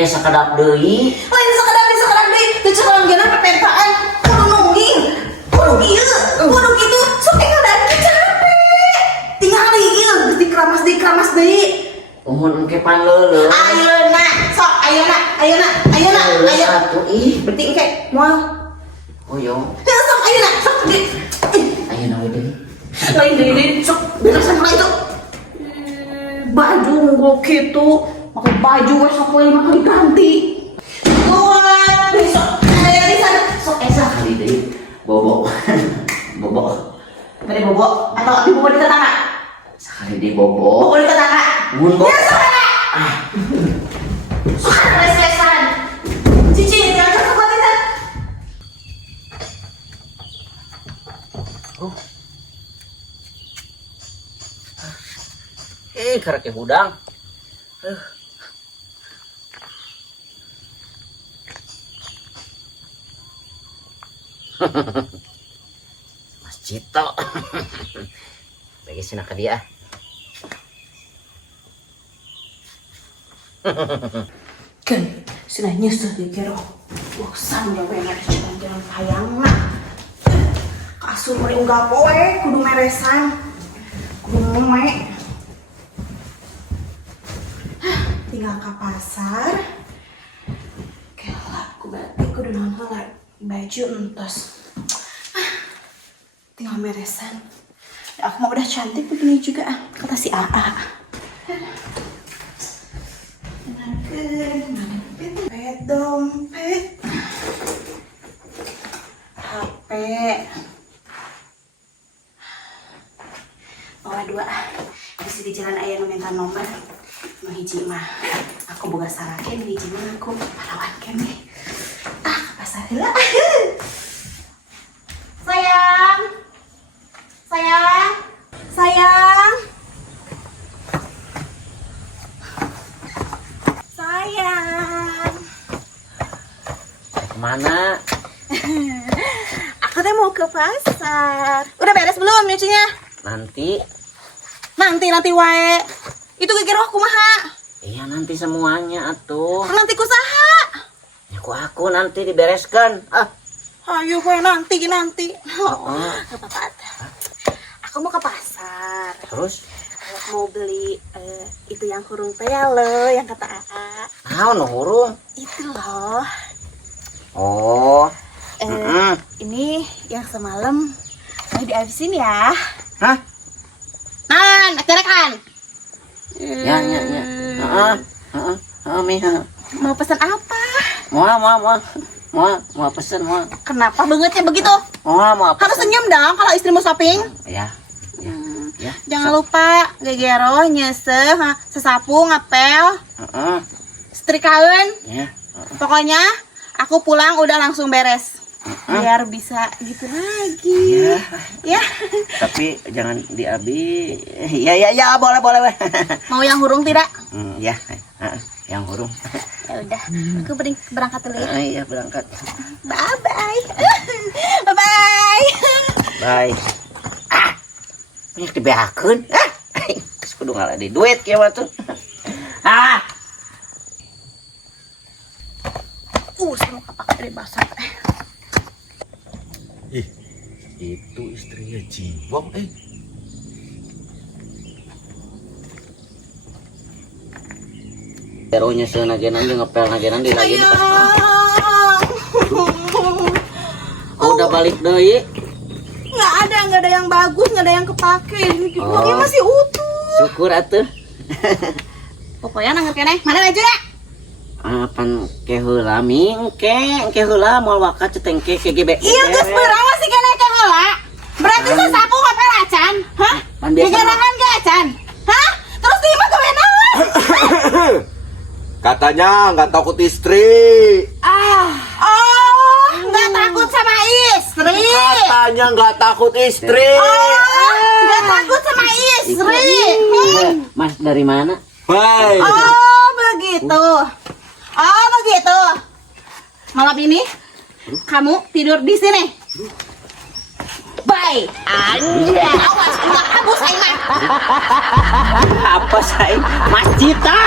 Kayak sakedap deui. Lain sakedap deui. Teu curang geuna pepetaan. Kudu nungging. Kudu ieu. Kudu kitu. Sok ngadaan capek. Tingali ieu dikeramas deui. Umur engke panleuleuh. Ayeuna, sok ayeuna. Atuh ih. Berarti engke moal. Hoyong. Sok ayeuna, sok di. Ayeuna we deui. Lain deui sok beresan mah itu. Baju nggak gitu, pakai baju wes sapoe mah diganti. Buat besok ada di sana. Sok esa Kali deui. Bobo. Bade bobo atau di bobo di tetangga? Sekali deui bobo. Bobo di tetangga. Mun bobo. Ya sok ada. Sok les-lesan. Cici jangan sok kita. Oh. Karek ke hudang. Mas Cito. Bagi sina ka dia. Kan, sina nyesel di kero. Bosan ya we ada jalan-jalan hayangna. Kasur mari unggah poe kudu meresan. Kudu meme. Tinggal ke pasar. Gila, aku berarti kudu nonton baju entos. Tinggal meresan. Ya, aku mah udah cantik begini juga kata si AA. Dompet, HP, bawa dua. Bisa di jalan ayah minta nomor. Nu hiji mah aku boga saraken, hiji mah aku parawankeun deh. Ke pasar heula. Sayang. Kemana? Aku teh mau ke pasar. Udah beres belum nyucinya? Nanti wae. Itu kira aku maha. iya nanti semuanya atuh. Nanti kusaha. Ya aku nanti dibereskan. Ayo we nanti. Oh. Gak apa-apa. Aku mau ke pasar. Terus Mau beli itu yang hurung teh lo, yang kata AA. naon hurung? Itu loh. Oh. Ini yang semalam mau dihabisin ya. Hah? Nan, kan? Ya. Miha. Mau pesan apa? Mau pesen. Kenapa bangetnya begitu? Mau Harus senyum dong kalau istrimu shopping. Ya. Jangan lupa gegero, nyeseh, sesapu, ngapel, setrikaun. Ya. Pokoknya aku pulang udah langsung beres. Biar bisa gitu lagi. Ya. Tapi jangan diabi. Ya, boleh. Mau yang hurung tidak? Ya. Yang hurung. Ya udah, aku berangkat dulu ya. Iya, berangkat. Bye. Bye. Banyak dibeakeun. Kudu ngalah di duit kieu mah tuh. Sama kapak dari basah. Itu istrinya Jiwong Teronya senagenan jeung ngepel nagenan di lagi pas. Udah balik deui. Nggak ada yang bagus, nggak ada yang kepake. Ini masih utuh. Syukur atuh. Pokoknya nangger keneh. Mana bajunya? Pan ke heula mingke heula moal wakat cetengke KGB. Iya geus beurang masih keneh ke heula. Berarti sasapu ngapel acan? Hah? Pan biasa. Gegerangan ge acan? Hah? Terus di imah gawe naon? Katanya nggak takut istri. Nggak takut sama istri. Katanya nggak takut istri. Nggak takut sama istri. Mas dari mana? Baik. Begitu. Malam ini kamu tidur di sini. Bye. Awas, enggak kabus aing mah. Apa say? Mas Cita.